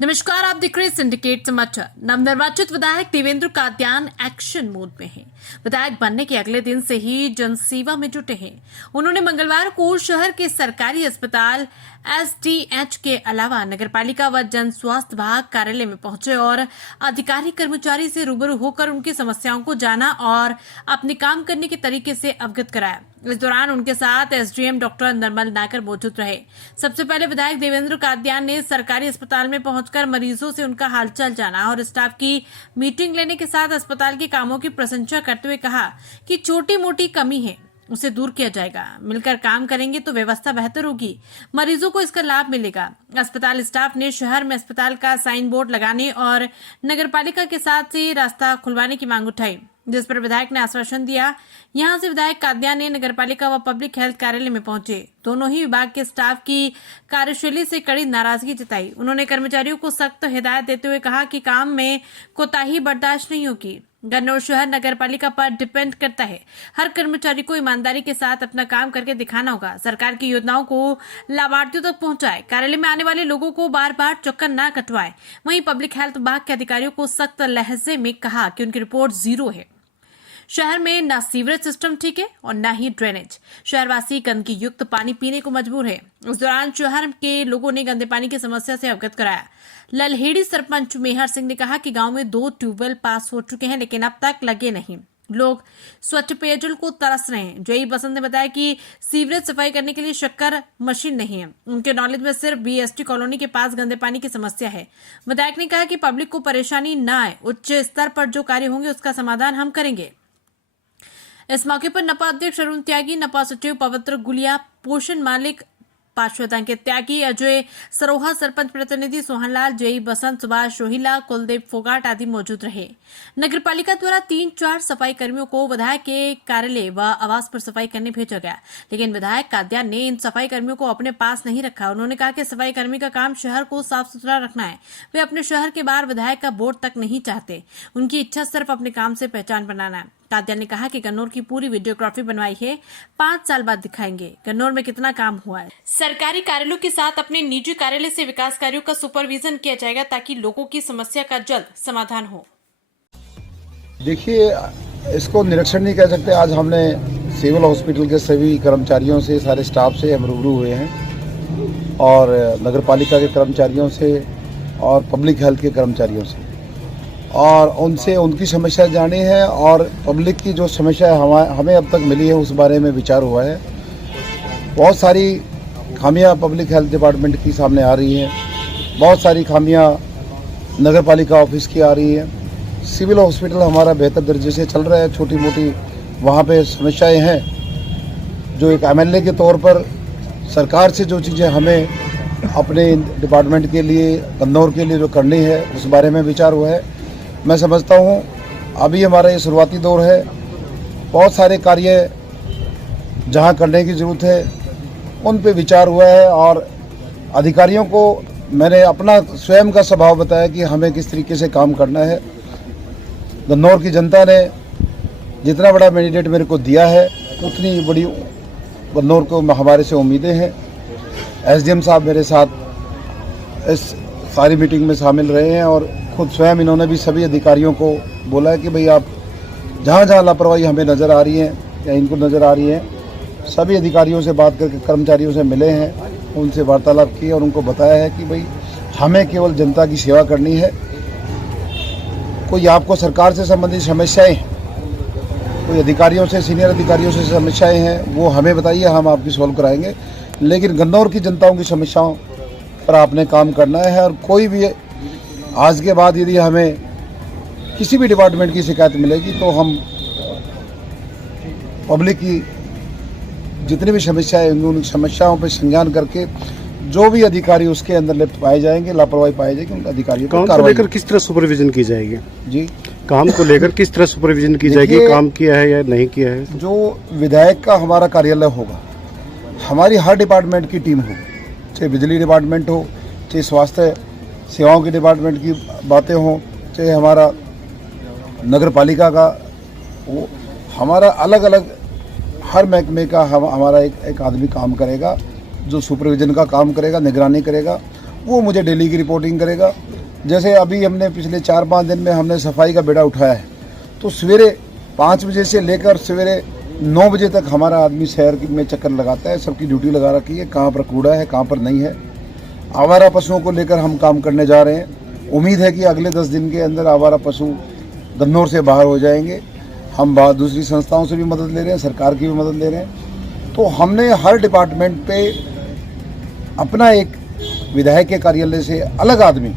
नमस्कार, आप देख रहे हैं सिंडिकेट समाचार। नवनिर्वाचित विधायक देवेंद्र कादियान एक्शन मोड में हैं। विधायक बनने के अगले दिन से ही जनसेवा में जुटे हैं। उन्होंने मंगलवार को शहर के सरकारी अस्पताल एसडीएच के अलावा नगरपालिका व जन स्वास्थ्य विभाग कार्यालय में पहुंचे और अधिकारी कर्मचारी से रूबरू होकर उनकी समस्याओं को जाना और अपने काम करने के तरीके से अवगत कराया। इस दौरान उनके साथ एसडीएम डॉक्टर नरमल नाकर मौजूद रहे। सबसे पहले विधायक देवेंद्र कादियान ने सरकारी अस्पताल में पहुंचकर मरीजों से उनका हालचाल जाना और स्टाफ की मीटिंग लेने के साथ अस्पताल के कामों की प्रशंसा करते हुए कहा कि छोटी मोटी कमी है उसे दूर किया जाएगा। मिलकर काम करेंगे तो व्यवस्था बेहतर होगी, मरीजों को इसका लाभ मिलेगा। अस्पताल स्टाफ ने शहर में अस्पताल का साइन बोर्ड लगाने और नगरपालिका के साथ से रास्ता खुलवाने की मांग उठाई, जिस पर विधायक ने आश्वासन दिया। यहां से विधायक कादियान ने नगरपालिका व पब्लिक हेल्थ कार्यालय में पहुंचे। दोनों ही विभाग के स्टाफ की कार्यशैली से कड़ी नाराजगी जताई। उन्होंने कर्मचारियों को सख्त हिदायत देते हुए कहा कि काम में कोताही बर्दाश्त नहीं होगी। गन्नौर शहर नगरपालिका पर डिपेंड करता है। हर कर्मचारी को ईमानदारी के साथ अपना काम करके दिखाना होगा। सरकार की योजनाओं को लाभार्थियों तक पहुंचाए। कार्यालय में आने वाले लोगों को बार बार चक्कर न कटवाए। वहीं पब्लिक हेल्थ विभाग के अधिकारियों को सख्त लहजे में कहा कि उनकी रिपोर्ट जीरो है। शहर में न सीवरेज सिस्टम ठीक है और न ही ड्रेनेज। शहरवासी गंदगी युक्त पानी पीने को मजबूर है। उस दौरान शहर के लोगों ने गंदे पानी की समस्या से अवगत कराया। ललहेड़ी सरपंच मेहर सिंह ने कहा कि गांव में 2 ट्यूबवेल पास हो चुके हैं, लेकिन अब तक लगे नहीं। लोग स्वच्छ पेयजल को तरस रहे हैं। जय बसंत ने बताया कि सीवरेज सफाई करने के लिए शक्कर मशीन नहीं है। उनके नॉलेज में सिर्फ बीएसटी कॉलोनी के पास गंदे पानी की समस्या है। विधायक ने कहा कि पब्लिक को परेशानी न आए, उच्च स्तर पर जो कार्य होंगे उसका समाधान हम करेंगे। इस मौके पर नपा अध्यक्ष अरुण त्यागी, नपा सचिव पवित्र गुलिया, पोषण मालिक पार्षद अंकित त्यागी, अजय सरोहा, सरपंच प्रतिनिधि सोहनलाल, जय बसंत, सुभाष रोहिला, कुलदीप फोगाट आदि मौजूद रहे। नगरपालिका द्वारा 3-4 सफाई कर्मियों को विधायक के कार्यालय व आवास पर सफाई करने भेजा गया, लेकिन विधायक कादियान ने इन सफाई कर्मियों को अपने पास नहीं रखा। उन्होंने कहा कि सफाई कर्मी का काम शहर को साफ सुथरा रखना है। वे अपने शहर के बाहर विधायक का बोर्ड तक नहीं चाहते। उनकी इच्छा सिर्फ अपने काम से पहचान बनाना है। कादियान ने कहा कि गन्नौर की पूरी वीडियोग्राफी बनवाई है, 5 साल बाद दिखाएंगे गन्नौर में कितना काम हुआ है। सरकारी कार्यालयों के साथ अपने निजी कार्यालय से विकास कार्यों का सुपरविजन किया जाएगा ताकि लोगों की समस्या का जल्द समाधान हो। देखिए, इसको निरीक्षण नहीं कह सकते। आज हमने सिविल हॉस्पिटल के सभी कर्मचारियों से, सारे स्टाफ से हम रूबरू हुए हैं और नगरपालिका के कर्मचारियों से और पब्लिक हेल्थ के कर्मचारियों से, और उनसे उनकी समस्या जानी है और पब्लिक की जो समस्या हमें अब तक मिली है उस बारे में विचार हुआ है। बहुत सारी खामियां पब्लिक हेल्थ डिपार्टमेंट की सामने आ रही हैं, बहुत सारी खामियां नगरपालिका ऑफिस की आ रही हैं। सिविल हॉस्पिटल हमारा बेहतर दर्जे से चल रहा है। छोटी मोटी वहाँ पे समस्याएं हैं जो एक एमएलए के तौर पर सरकार से जो चीज़ें हमें अपने डिपार्टमेंट के लिए, गन्नौर के लिए जो करनी है उस बारे में विचार हुआ है। मैं समझता हूँ अभी हमारा ये शुरुआती दौर है। बहुत सारे कार्य जहाँ करने की ज़रूरत है उन पे विचार हुआ है और अधिकारियों को मैंने अपना स्वयं का स्वभाव बताया कि हमें किस तरीके से काम करना है। गन्नौर की जनता ने जितना बड़ा मैंडेट मेरे को दिया है उतनी बड़ी गन्नौर को हमारे से उम्मीदें हैं। एसडीएम साहब मेरे साथ इस सारी मीटिंग में शामिल रहे हैं और खुद स्वयं इन्होंने भी सभी अधिकारियों को बोला है कि भाई आप जहाँ जहाँ लापरवाही हमें नज़र आ रही है या इनको नज़र आ रही है, सभी अधिकारियों से बात करके कर्मचारियों से मिले हैं, उनसे वार्तालाप की और उनको बताया है कि भाई हमें केवल जनता की सेवा करनी है। कोई आपको सरकार से संबंधित समस्याएं, कोई अधिकारियों से, सीनियर अधिकारियों से समस्याएं हैं, वो हमें बताइए, हम आपकी सॉल्व कराएंगे। लेकिन गन्नौर की जनताओं की समस्याओं पर आपने काम करना है। और कोई भी आज के बाद यदि हमें किसी भी डिपार्टमेंट की शिकायत मिलेगी तो हम पब्लिक की जितनी भी समस्याएं होंगी उन समस्याओं पर संज्ञान करके जो भी अधिकारी उसके अंदर लिप्त पाए जाएंगे, लापरवाही पाई जाएगी, उन अधिकारियों काम को लेकर किस तरह सुपरविजन की जाएगी? जी, काम को लेकर किस तरह सुपरविजन की जाएगी? काम किया है या नहीं किया है? जो विधायक का हमारा कार्यालय होगा, हमारी हर डिपार्टमेंट की टीम होगी, चाहे बिजली डिपार्टमेंट हो, चाहे स्वास्थ्य सेवाओं के डिपार्टमेंट की बातें हों, चाहे हमारा नगरपालिका का वो, हमारा अलग अलग हर महकमे का हमारा एक आदमी काम करेगा जो सुपरविजन का काम करेगा, निगरानी करेगा। वो मुझे डेली की रिपोर्टिंग करेगा जैसे अभी हमने पिछले 4-5 दिन में हमने सफाई का बेड़ा उठाया है, तो सवेरे 5 बजे से लेकर सवेरे 9 बजे तक हमारा आदमी शहर में चक्कर लगाता है, सबकी ड्यूटी लगा रखी है, कहाँ पर कूड़ा है, कहाँ पर नहीं है। आवारा पशुओं को लेकर हम काम करने जा रहे हैं। उम्मीद है कि अगले 10 दिन के अंदर आवारा पशु गन्नौर से बाहर हो जाएंगे। हम दूसरी संस्थाओं से भी मदद ले रहे हैं, सरकार की भी मदद ले रहे हैं। तो हमने हर डिपार्टमेंट पे अपना एक विधायक के कार्यालय से अलग आदमी,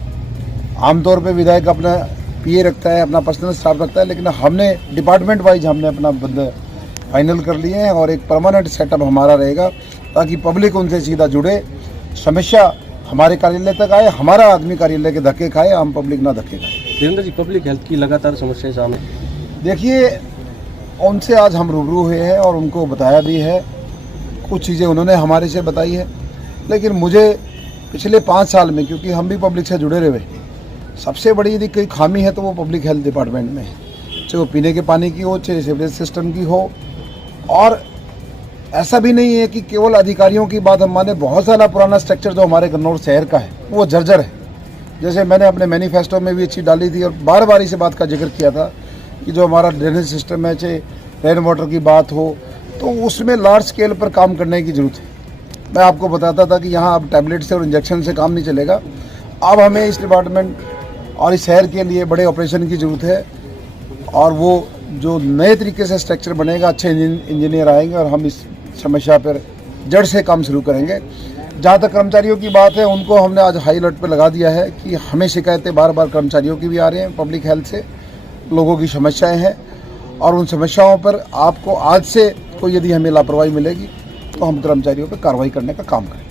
आमतौर पे विधायक अपना पीए रखता है, अपना पर्सनल स्टाफ रखता है, लेकिन हमने डिपार्टमेंट वाइज हमने अपना बंदा फाइनल कर लिए हैं और एक परमानेंट सेटअप हमारा रहेगा ताकि पब्लिक उनसे सीधा जुड़े, समस्या हमारे कार्यालय तक आए, हमारा आदमी कार्यालय के धक्के खाए, आम पब्लिक ना धक्के खाए। देवेंद्र जी, पब्लिक हेल्थ की लगातार समस्याएं सामने, देखिए उनसे आज हम रूबरू हुए हैं और उनको बताया भी है, कुछ चीज़ें उन्होंने हमारे से बताई है, लेकिन मुझे पिछले 5 साल में, क्योंकि हम भी पब्लिक से जुड़े रहे, सबसे बड़ी यदि कोई खामी है तो वो पब्लिक हेल्थ डिपार्टमेंट में है, चाहे वो पीने के पानी की हो, चाहे सीवरेज सिस्टम की हो। और ऐसा भी नहीं है कि केवल अधिकारियों की बात हम माने, बहुत सारा पुराना स्ट्रक्चर जो हमारे गन्नौर शहर का है वो जर्जर है। जैसे मैंने अपने मैनिफेस्टो में भी अच्छी डाली थी और बार बार इस बात का जिक्र किया था कि जो हमारा ड्रेनेज सिस्टम है, चाहे रेन वाटर की बात हो, तो उसमें लार्ज स्केल पर काम करने की ज़रूरत है। मैं आपको बताता था कि यहाँ अब टैबलेट से और इंजेक्शन से काम नहीं चलेगा, अब हमें इस डिपार्टमेंट और इस शहर के लिए बड़े ऑपरेशन की ज़रूरत है और वो जो नए तरीके से स्ट्रक्चर बनेगा, अच्छे इंजीनियर आएंगे और हम इस समस्या पर जड़ से काम शुरू करेंगे। जहाँ तक कर्मचारियों की बात है, उनको हमने आज हाई अलर्ट पर लगा दिया है कि हमें शिकायतें बार बार कर्मचारियों की भी आ रही हैं, पब्लिक हेल्थ से लोगों की समस्याएं हैं और उन समस्याओं पर आपको आज से कोई यदि हमें लापरवाही मिलेगी तो हम कर्मचारियों पर कार्रवाई करने का काम करेंगे।